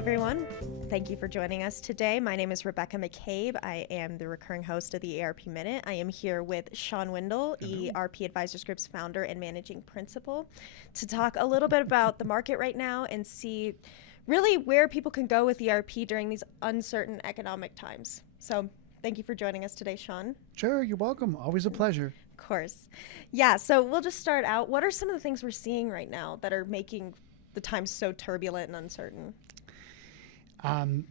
everyone. Thank you for joining us today. My name is Rebecca McCabe. I am the recurring host of the ERP Minute. I am here with Shawn Windle, ERP Advisors Group's founder and managing principal, to talk a little bit about the market right now and see really where people can go with ERP during these uncertain economic times. So thank you for joining us today, Shawn. Sure, you're welcome. Always a pleasure. Of course. Yeah, so we'll just start out. What are some of the things we're seeing right now that are making the times so turbulent and uncertain?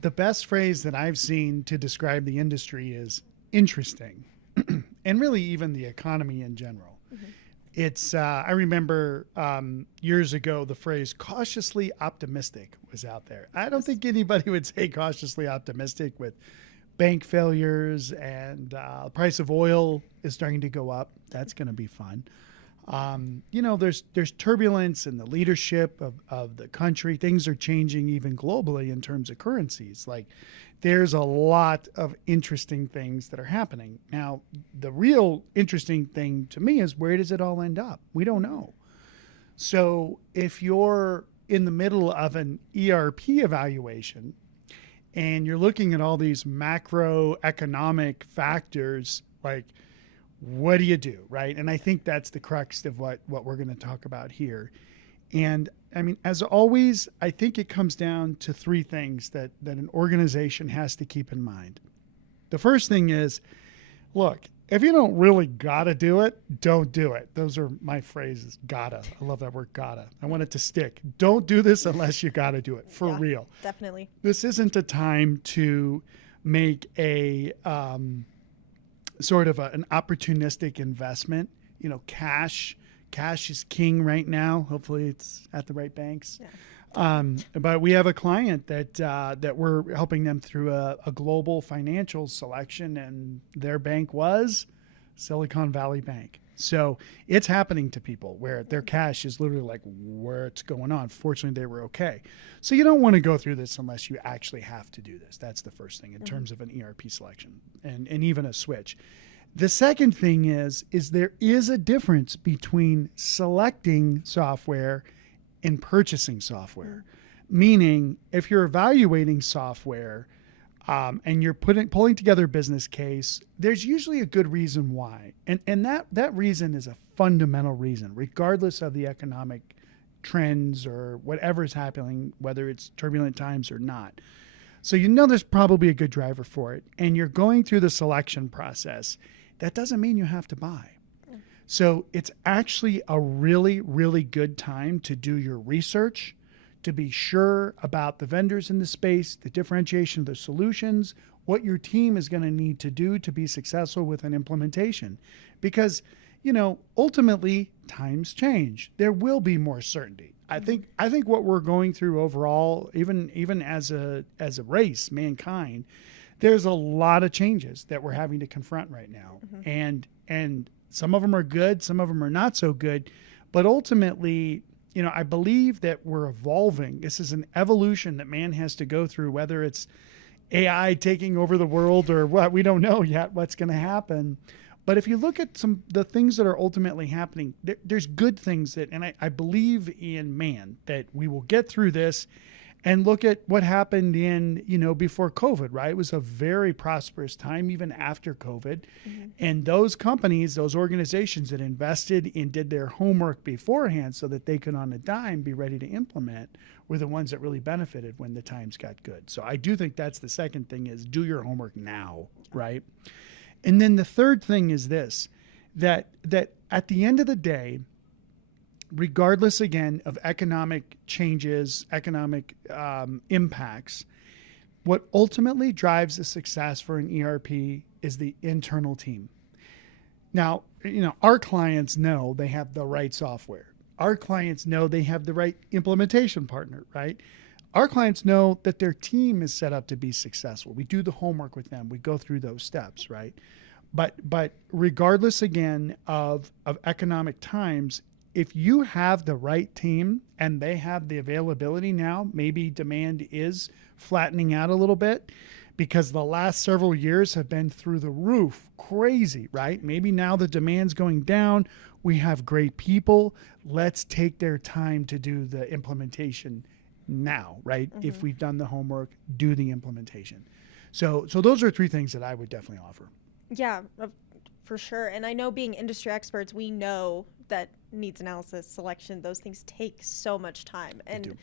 The best phrase that I've seen to describe the industry is interesting, and really even the economy in general. Mm-hmm. It's, I remember years ago, the phrase cautiously optimistic was out there. I don't think anybody would say cautiously optimistic with bank failures and the price of oil is starting to go up. That's going to be fun. There's turbulence in the leadership of the country. Things are changing even globally in terms of currencies. Like there's a lot of interesting things that are happening. Now, the real interesting thing to me is where does it all end up? We don't know. So if you're in the middle of an ERP evaluation and you're looking at all these macroeconomic factors, like what do you do, right? And I think that's the crux of what we're going to talk about here. And I mean, as always, I think it comes down to three things that an organization has to keep in mind. The first thing is, look, if you don't really gotta do it, don't do it. Those are my phrases, gotta. I love that word, gotta. I want it to stick. Don't do this unless you gotta do it, for real. Definitely. This isn't a time to make a sort of an opportunistic investment. You know, cash is king right now. Hopefully it's at the right banks. Yeah. But we have a client that we're helping them through a global financial selection, and their bank was Silicon Valley Bank. So it's happening to people where their cash is literally like, what's going on? Fortunately, they were okay. So you don't want to go through this unless you actually have to do this. That's the first thing in terms of an ERP selection and even a switch. The second thing is there is a difference between selecting software and purchasing software. Meaning, if you're evaluating software and you're pulling together a business case, there's usually a good reason why. And that reason is a fundamental reason, regardless of the economic trends or whatever is happening, whether it's turbulent times or not. So you know there's probably a good driver for it. And you're going through the selection process. That doesn't mean you have to buy. So it's actually a really, really good time to do your research, to be sure about the vendors in the space, the differentiation of the solutions, what your team is going to need to do to be successful with an implementation. Because, ultimately times change. There will be more certainty. I think what we're going through overall, even as a race, mankind, there's a lot of changes that we're having to confront right now. Mm-hmm. And some of them are good, some of them are not so good. But ultimately, I believe that we're evolving. This is an evolution that man has to go through, whether it's AI taking over the world or what, we don't know yet what's going to happen. But if you look at the things that are ultimately happening, there's good things and I believe in man that we will get through this. And look at what happened before COVID, right? It was a very prosperous time, even after COVID. Mm-hmm. And those companies, those organizations that invested and did their homework beforehand so that they could on a dime be ready to implement were the ones that really benefited when the times got good. So I do think that's the second thing is do your homework now, right? And then the third thing is this, that at the end of the day, regardless, again, of economic changes, economic impacts, what ultimately drives the success for an ERP is the internal team. Now, our clients know they have the right software. Our clients know they have the right implementation partner, right? Our clients know that their team is set up to be successful. We do the homework with them. We go through those steps, right? But regardless, again, of economic times, if you have the right team and they have the availability now, maybe demand is flattening out a little bit because the last several years have been through the roof, crazy, right? Maybe now the demand's going down. We have great people. Let's take their time to do the implementation now, right? If we've done the homework, do the implementation. So those are 3 things that I would definitely offer. Yeah, for sure. And I know, being industry experts, we know that needs analysis, selection, those things take so much time. And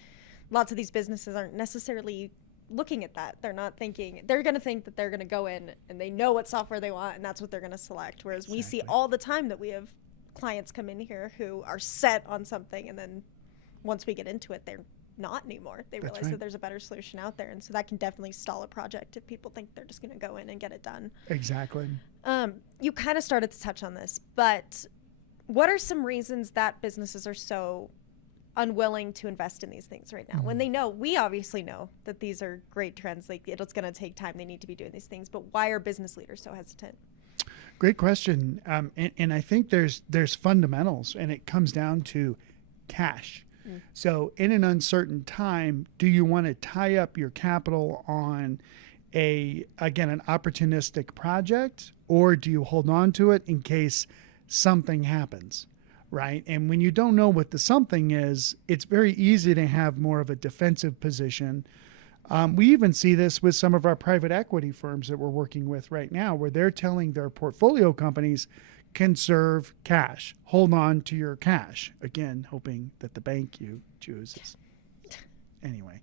lots of these businesses aren't necessarily looking at that. They're not thinking, they're going to think that they're going to go in and they know what software they want and that's what they're going to select. Whereas we see all the time that we have clients come in here who are set on something, and then once we get into it, they're not anymore. They realize that there's a better solution out there. And so that can definitely stall a project if people think they're just going to go in and get it done. Exactly. You kind of started to touch on this, but what are some reasons that businesses are so unwilling to invest in these things right now, when they know, we obviously know that these are great trends, like it's going to take time, they need to be doing these things, but why are business leaders so hesitant? Great question. And I think there's fundamentals, and it comes down to cash. So in an uncertain time, do you want to tie up your capital on an opportunistic project, or do you hold on to it in case something happens, right? And when you don't know what the something is, it's very easy to have more of a defensive position. We even see this with some of our private equity firms that we're working with right now, where they're telling their portfolio companies, conserve cash, hold on to your cash. Again, hoping that the bank you choose is. Anyway,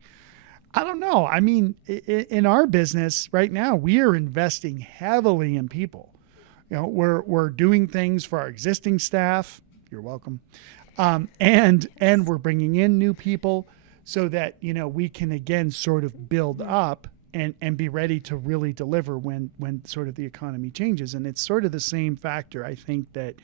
I don't know. I mean, in our business right now, we are investing heavily in people. You know, we're doing things for our existing staff. You're welcome. And we're bringing in new people so that, you know, we can again sort of build up and be ready to really deliver when sort of the economy changes. And it's sort of the same factor, I think, that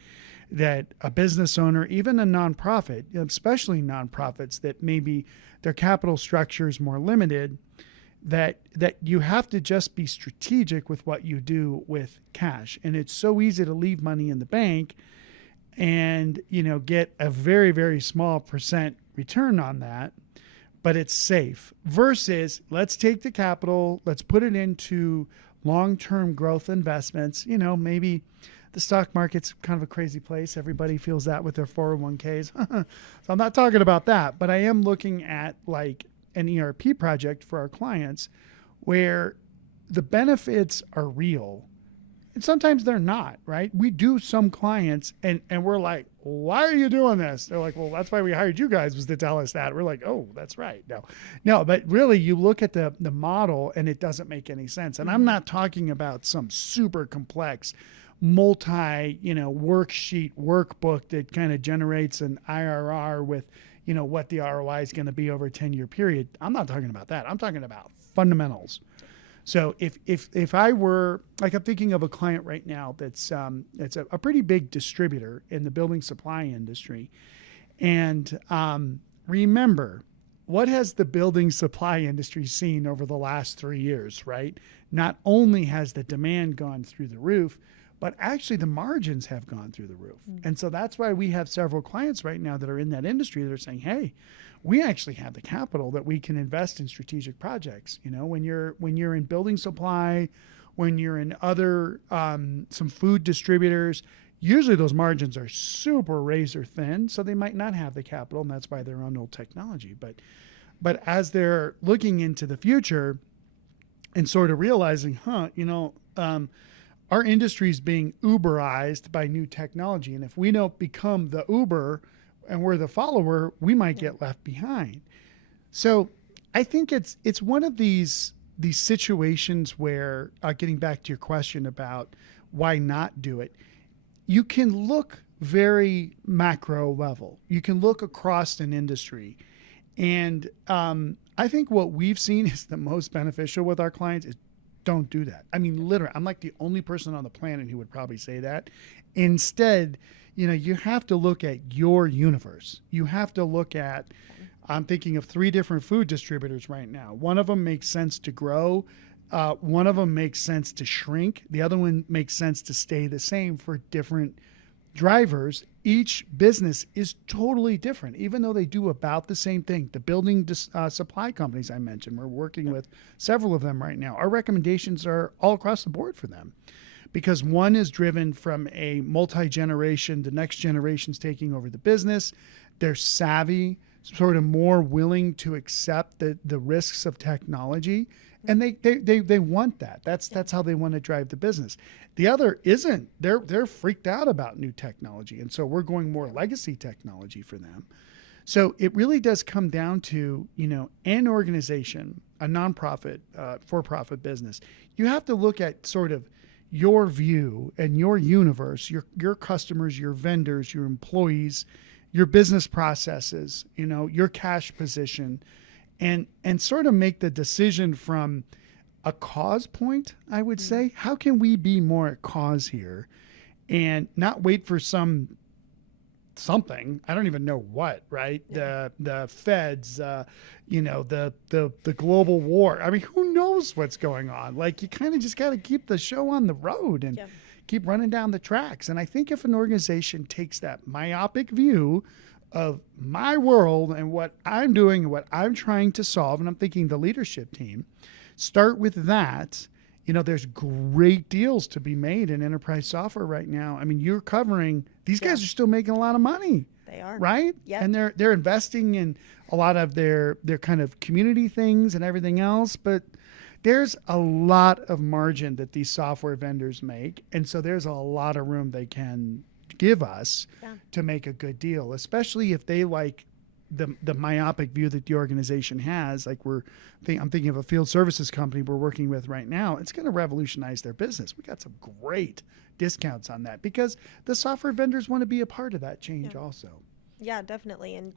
a business owner, even a nonprofit, especially nonprofits that maybe their capital structure is more limited, that you have to just be strategic with what you do with cash. And it's so easy to leave money in the bank and, you know, get a very, very small % return on that, but it's safe, versus let's take the capital, let's put it into long-term growth investments. You know, maybe the stock market's kind of a crazy place. Everybody feels that with their 401ks. So I'm not talking about that, but I am looking at like an ERP project for our clients where the benefits are real. And sometimes they're not, right? We do some clients and we're like, why are you doing this? They're like, well, that's why we hired you guys, was to tell us that. We're like, oh, that's right. No, but really you look at the model and it doesn't make any sense. And I'm not talking about some super complex worksheet workbook that kind of generates an IRR with, you know, what the ROI is going to be over a 10-year period. I'm not talking about that. I'm talking about fundamentals. So if I were, like, I'm thinking of a client right now that's it's a pretty big distributor in the building supply industry. And remember, what has the building supply industry seen over the last 3 years, right? Not only has the demand gone through the roof, but actually the margins have gone through the roof. And so that's why we have several clients right now that are in that industry that are saying, hey, we actually have the capital that we can invest in strategic projects. You know, when you're in building supply, when you're in other some food distributors, usually those margins are super razor thin, so they might not have the capital, and that's why they're on old technology. But as they're looking into the future and sort of realizing, our industry is being Uberized by new technology, and if we don't become the Uber and we're the follower, we might get left behind. So I think it's one of these situations where, getting back to your question about why not do it, you can look very macro level. You can look across an industry. And I think what we've seen is the most beneficial with our clients is don't do that. I mean, literally, I'm like the only person on the planet who would probably say that. Instead, you have to look at your universe. You have to look at, I'm thinking of 3 different food distributors right now. One of them makes sense to grow. One of them makes sense to shrink. The other one makes sense to stay the same for different drivers. Each business is totally different, even though they do about the same thing. The building supply companies I mentioned, we're working with several of them right now. Our recommendations are all across the board for them, because one is driven from a multi-generation, the next generation's taking over the business. They're savvy, sort of more willing to accept the risks of technology, and they want that. That's how they want to drive the business. The other isn't. They're freaked out about new technology, and so we're going more legacy technology for them. So it really does come down to, an organization, a nonprofit, for-profit business. You have to look at sort of your view and your universe, your customers, your vendors, your employees, your business processes, your cash position, and sort of make the decision from a cause point, I would say. How can we be more at cause here and not wait for something, I don't even know what, right? Yeah. The feds, the global war. I mean, who knows what's going on? Like, you kind of just got to keep the show on the road and keep running down the tracks. And I think if an organization takes that myopic view of my world and what I'm doing and what I'm trying to solve, and I'm thinking the leadership team, start with that. There's great deals to be made in enterprise software right now. I mean, you're covering, these guys are still making a lot of money. They are. Right? Yeah. And they're investing in a lot of their kind of community things and everything else. But there's a lot of margin that these software vendors make. And so there's a lot of room they can give us to make a good deal, especially if they like the myopic view that the organization has. Like I'm thinking of a field services company we're working with right now. It's going to revolutionize their business. We got some great discounts on that because the software vendors want to be a part of that change also. Yeah, definitely. And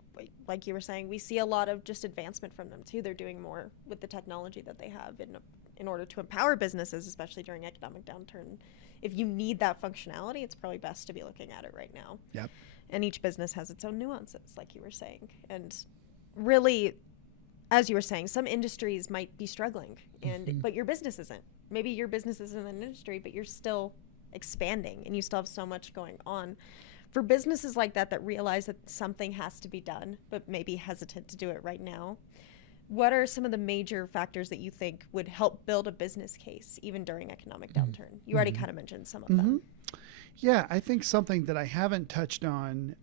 like you were saying, we see a lot of just advancement from them too. They're doing more with the technology that they have in order to empower businesses, especially during economic downturn. If you need that functionality, it's probably best to be looking at it right now. Yep. And each business has its own nuances, like you were saying. And really, as you were saying, some industries might be struggling, but your business isn't. Maybe your business isn't an industry, but you're still expanding and you still have so much going on. For businesses like that realize that something has to be done, but maybe hesitant to do it right now, what are some of the major factors that you think would help build a business case even during economic downturn? You already kind of mentioned some of them. Yeah, I think something that I haven't touched on,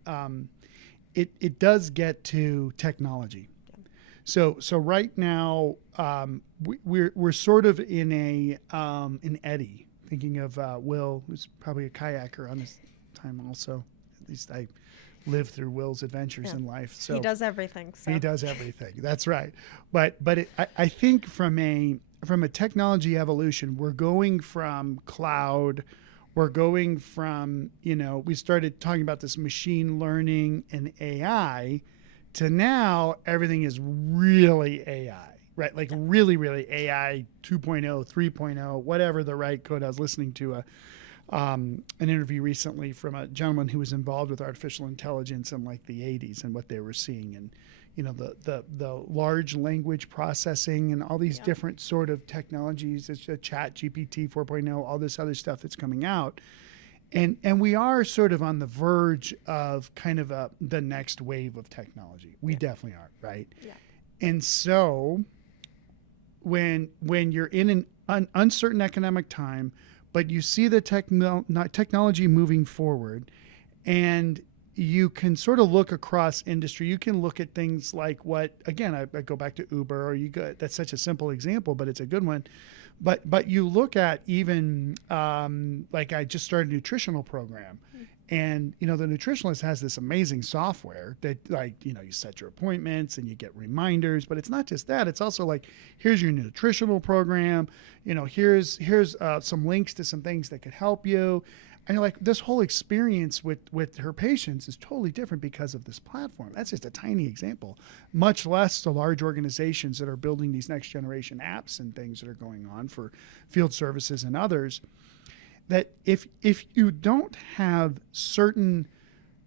it does get to technology. Yeah. So right now, we're sort of in an eddy. Thinking of Will, who's probably a kayaker on this time also. At least I lived through Will's adventures in life. So he does everything. So. He does everything. That's right. But I think from a technology evolution, we're going from cloud. We're going from, we started talking about this machine learning and AI to now everything is really AI, right? Like really, really AI 2.0, 3.0, whatever the right code. I was listening to an interview recently from a gentleman who was involved with artificial intelligence in like the 80s and what they were seeing. And, the large language processing and all these different sort of technologies, it's a chat, GPT 4.0, all this other stuff that's coming out. And we are sort of on the verge of kind of the next wave of technology. We definitely are, right? Yeah. And so when you're in an uncertain economic time, but you see the technology moving forward, and you can sort of look across industry. You can look at things like I go back to Uber, or that's such a simple example, but it's a good one. But you look at even like I just started a nutritional program, and the nutritionist has this amazing software that you set your appointments and you get reminders. But it's not just that; it's also like, here's your nutritional program. Here's some links to some things that could help you. And you're like, this whole experience with her patients is totally different because of this platform. That's just a tiny example, much less the large organizations that are building these next generation apps and things that are going on for field services and others. That if you don't have certain,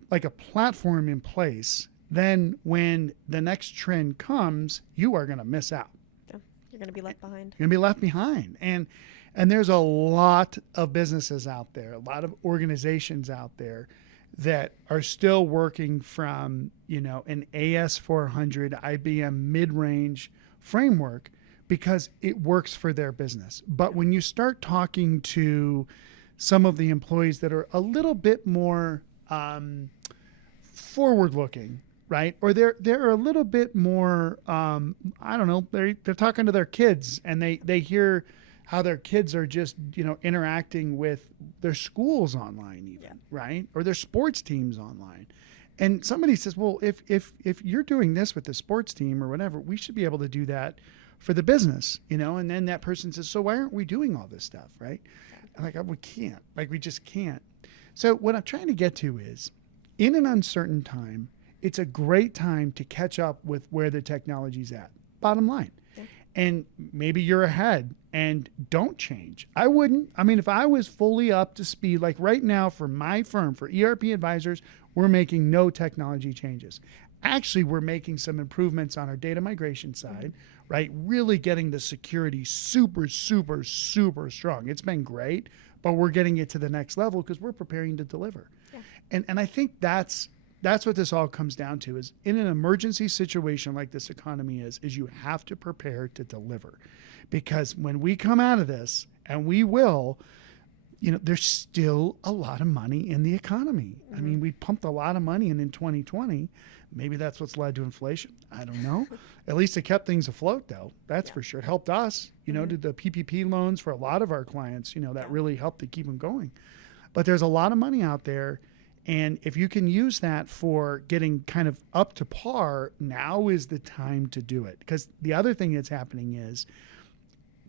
like a platform in place, then when the next trend comes, you are going to miss out. Yeah, you're going to be left behind. You're going to be left behind. And there's a lot of businesses out there, a lot of organizations out there that are still working from, an AS400 IBM mid-range framework because it works for their business. But when you start talking to some of the employees that are a little bit more forward-looking, right? Or they're a little bit more, I don't know, they're talking to their kids and they hear how their kids are just, interacting with their schools online even, right? Or their sports teams online. And somebody says, well, if you're doing this with the sports team or whatever, we should be able to do that for the business, and then that person says, so why aren't we doing all this stuff, right? And we can't, we just can't. So what I'm trying to get to is, in an uncertain time, it's a great time to catch up with where the technology's at, bottom line. Yeah. And maybe you're ahead and don't change. I wouldn't. I mean, if I was fully up to speed, like right now for my firm, for ERP advisors, we're making no technology changes. Actually, we're making some improvements on our data migration side, right? Really getting the security super, super, super strong. It's been great, but we're getting it to the next level because we're preparing to deliver. Yeah. And I think that's what this all comes down to, is in an emergency situation like this economy is you have to prepare to deliver. Because when we come out of this, and we will, there's still a lot of money in the economy. I mean, we pumped a lot of money in 2020. Maybe that's what's led to inflation. I don't know. At least it kept things afloat, though. That's for sure. It helped us. Did the PPP loans for a lot of our clients, that really helped to keep them going. But there's a lot of money out there. And if you can use that for getting kind of up to par, now is the time to do it. Because the other thing that's happening is,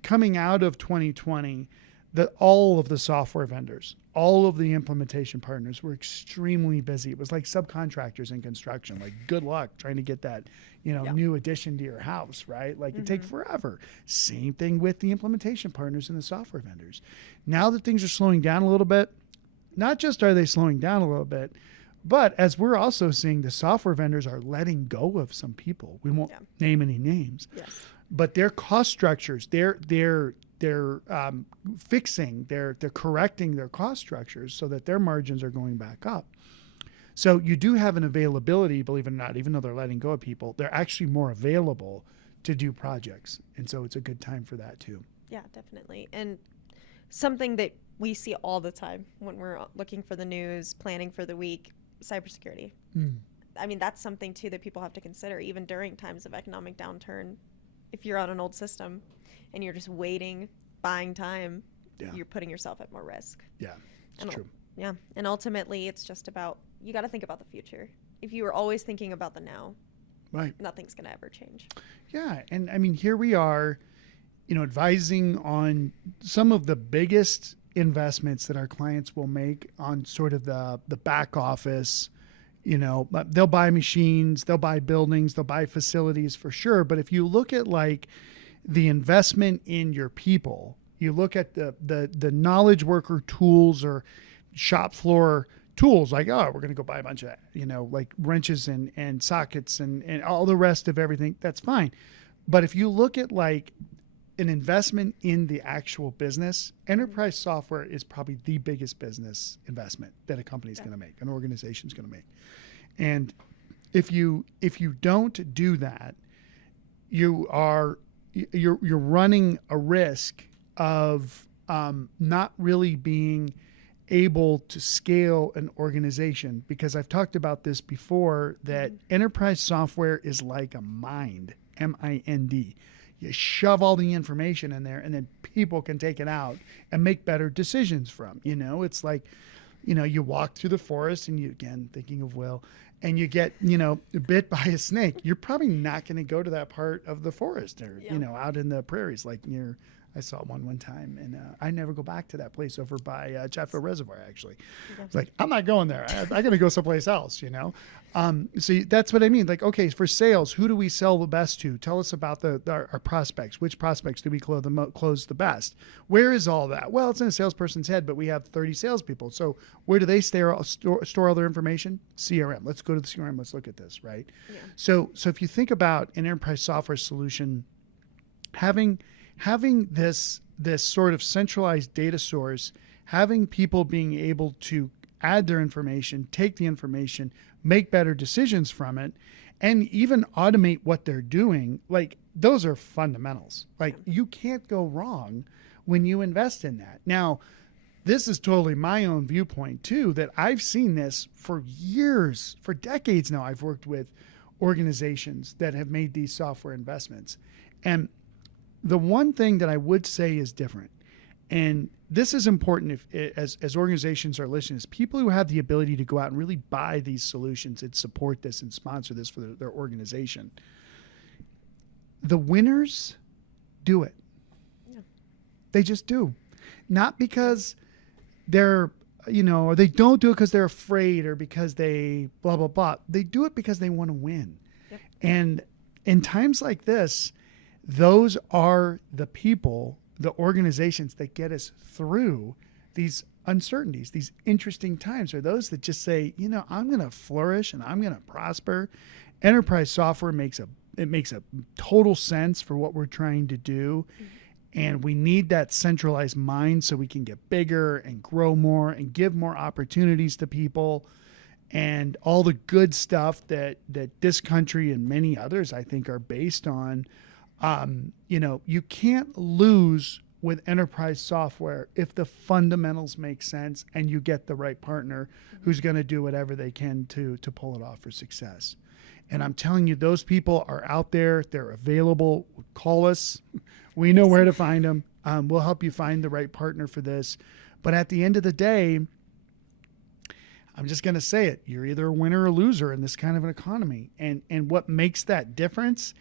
coming out of 2020, that all of the software vendors, all of the implementation partners were extremely busy. It was like subcontractors in construction. Like, good luck trying to get that, new addition to your house, right? Like, it takes forever. Same thing with the implementation partners and the software vendors. Now that things are slowing down a little bit, not just are they slowing down a little bit, but as we're also seeing, the software vendors are letting go of some people. We won't name any names, but their cost structures, they're fixing, they're correcting their cost structures so that their margins are going back up. So you do have an availability, believe it or not, even though they're letting go of people, they're actually more available to do projects. And so it's a good time for that too. Yeah, definitely. And something that we see all the time when we're looking for the news, planning for the week, cybersecurity. I mean, that's something too that people have to consider, even during times of economic downturn. If you're on an old system and you're just waiting, buying time, you're putting yourself at more risk. Yeah, it's true. Yeah, and ultimately it's just about, you got to think about the future. If you are always thinking about the now, nothing's going to ever change. Yeah, and I mean, here we are, advising on some of the biggest investments that our clients will make on sort of the back office. They'll buy machines, they'll buy buildings, they'll buy facilities for sure. But if you look at like the investment in your people, you look at the knowledge worker tools or shop floor tools, like, we're going to go buy a bunch of, like wrenches and sockets and all the rest of everything, that's fine. But if you look at like an investment in the actual business, enterprise software is probably the biggest business investment that a company is going to make, an organization is going to make. And if you don't do that, you're running a risk of not really being able to scale an organization, because I've talked about this before, that enterprise software is like a mind, M-I-N-D. You shove all the information in there and then people can take it out and make better decisions from. It's like, you walk through the forest and you, again, thinking of Will, and you get, bit by a snake. You're probably not going to go to that part of the forest or, out in the prairies. Like I saw one time, and I never go back to that place over by Chatfield Reservoir, actually. It's like, I'm not going there. I got to go someplace else, So that's what I mean. Like, okay, for sales, who do we sell the best to? Tell us about our prospects. Which prospects do we close the best? Where is all that? Well, it's in a salesperson's head, but we have 30 salespeople. So where do they store all their information? CRM. Let's go to the CRM. Let's look at this, right? Yeah. So if you think about an enterprise software solution, having this sort of centralized data source, having people being able to add their information, take the information, make better decisions from it, and even automate what they're doing, like, those are fundamentals. Like, you can't go wrong when you invest in that. Now, this is totally my own viewpoint too, that I've seen this for years, for decades now. I've worked with organizations that have made these software investments. And the one thing that I would say is different, and this is important as organizations are listening, is people who have the ability to go out and really buy these solutions and support this and sponsor this for their organization. The winners do it. Yeah. They just do. Not because they're, or they don't do it because they're afraid or because they blah, blah, blah. They do it because they want to win. Yep. And in times like this, those are the people, the organizations that get us through these uncertainties, these interesting times, are those that just say, I'm going to flourish and I'm going to prosper. Enterprise software makes a total sense for what we're trying to do. Mm-hmm. And we need that centralized mind so we can get bigger and grow more and give more opportunities to people and all the good stuff that this country and many others, I think, are based on. You can't lose with enterprise software if the fundamentals make sense and you get the right partner who's going to do whatever they can to pull it off for success. And I'm telling you, those people are out there. They're available. Call us. We know where to find them. We'll help you find the right partner for this. But at the end of the day, I'm just going to say it. You're either a winner or a loser in this kind of an economy. And what makes that difference,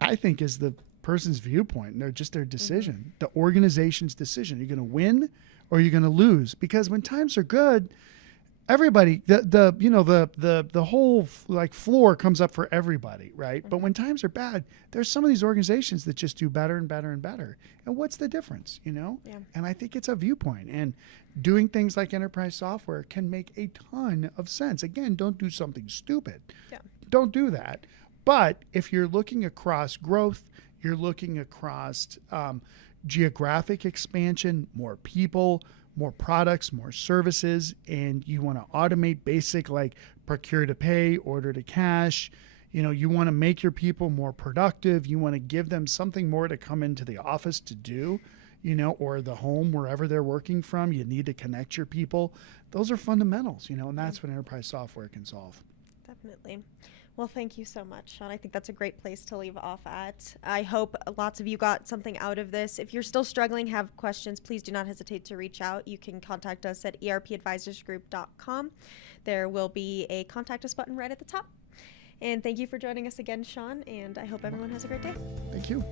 I think, is the person's viewpoint. They're just their decision, the organization's decision. You're going to win or you're going to lose. Because when times are good, everybody, the whole floor comes up for everybody, right? Mm-hmm. But when times are bad, there's some of these organizations that just do better and better and better. And what's the difference, Yeah. And I think it's a viewpoint. And doing things like enterprise software can make a ton of sense. Again, don't do something stupid. Yeah. Don't do that. But if you're looking across growth, you're looking across geographic expansion, more people, more products, more services, and you want to automate basic like procure to pay, order to cash. You want to make your people more productive. You want to give them something more to come into the office to do, or the home, wherever they're working from. You need to connect your people. Those are fundamentals, and that's what enterprise software can solve. Definitely. Well, thank you so much, Shawn. I think that's a great place to leave off at. I hope lots of you got something out of this. If you're still struggling, have questions, please do not hesitate to reach out. You can contact us at erpadvisorsgroup.com. There will be a contact us button right at the top. And thank you for joining us again, Shawn, and I hope everyone has a great day. Thank you.